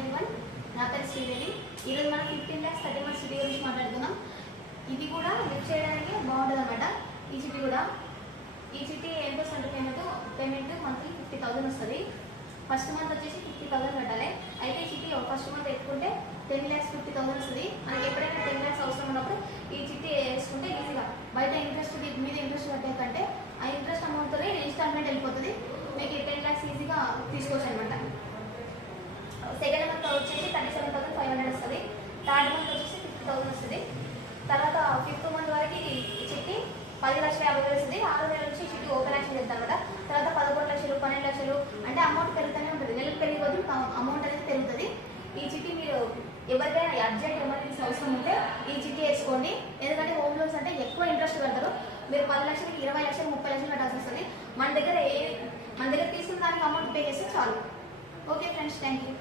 Everyone, నా పేరు శ్రీదేవి. ఈరోజు మనం 15 lakhs 30 months చిట్టి గురించి మాట్లాడుతున్నాం. ఇది కూడా లిఫ్ట్ చేయడానికి బాగుంటుంది అనమాట. ఈ చిట్టి ఎంత వస్తుంది పేమెంట్ మంత్లీ 50,000 వస్తుంది. ఫస్ట్ మంత్ వచ్చేసి 50,000 కట్టాలి. అయితే ఈ చిట్టి ఫస్ట్ మంత్ ఎత్తుకుంటే 10,50,000 వస్తుంది. మనకి ఎప్పుడైనా 10 lakhs అవసరం ఉన్నప్పుడు ఈ చిట్టి వేసుకుంటే ఈజీగా బయట ఇంట్రెస్ట్ మీద ఇంట్రెస్ట్ కట్టే కంటే ఆ ఇంట్రెస్ట్ అమౌంట్తో ఇన్స్టాల్మెంట్ వెళ్ళిపోతుంది. మీకు 10 lakhs ఈజీగా తీసుకోవచ్చు అనమాట. సెకండ్ మంత్ వచ్చేసి 37,500 వస్తుంది. థర్డ్ మంత్ వచ్చేసి 50,000 వస్తుంది. తర్వాత 5th మంత్ వరకు ఈ చిట్టి 10,50,000 వస్తుంది. 6,000 నుంచి చిట్టి ఓపెన్ యాక్షన్ చేద్దాం అనమాట. తర్వాత 11 లక్షలు 12 లక్షలు అంటే అమౌంట్ పెరుగుతూనే ఉంటుంది. నెలకు పెరిగిపోతుంది, అమౌంట్ అనేది పెరుగుతుంది. ఈ చిట్టి మీరు ఎవరికైనా అర్జెంట్ ఎమర్జెన్సీ అవసరం ఉంటే ఈ చిట్టి వేసుకోండి. ఎందుకంటే హోమ్ లోన్స్ అంటే ఎక్కువ ఇంట్రెస్ట్ కడతారు. మీరు 10 లక్షలకి 20 లక్షలు 30 లక్షలు కట్టాల్సి వస్తుంది. మన దగ్గర తీసుకున్న దానికి అమౌంట్ పే చేస్తే చాలు. Okay friends, thank you.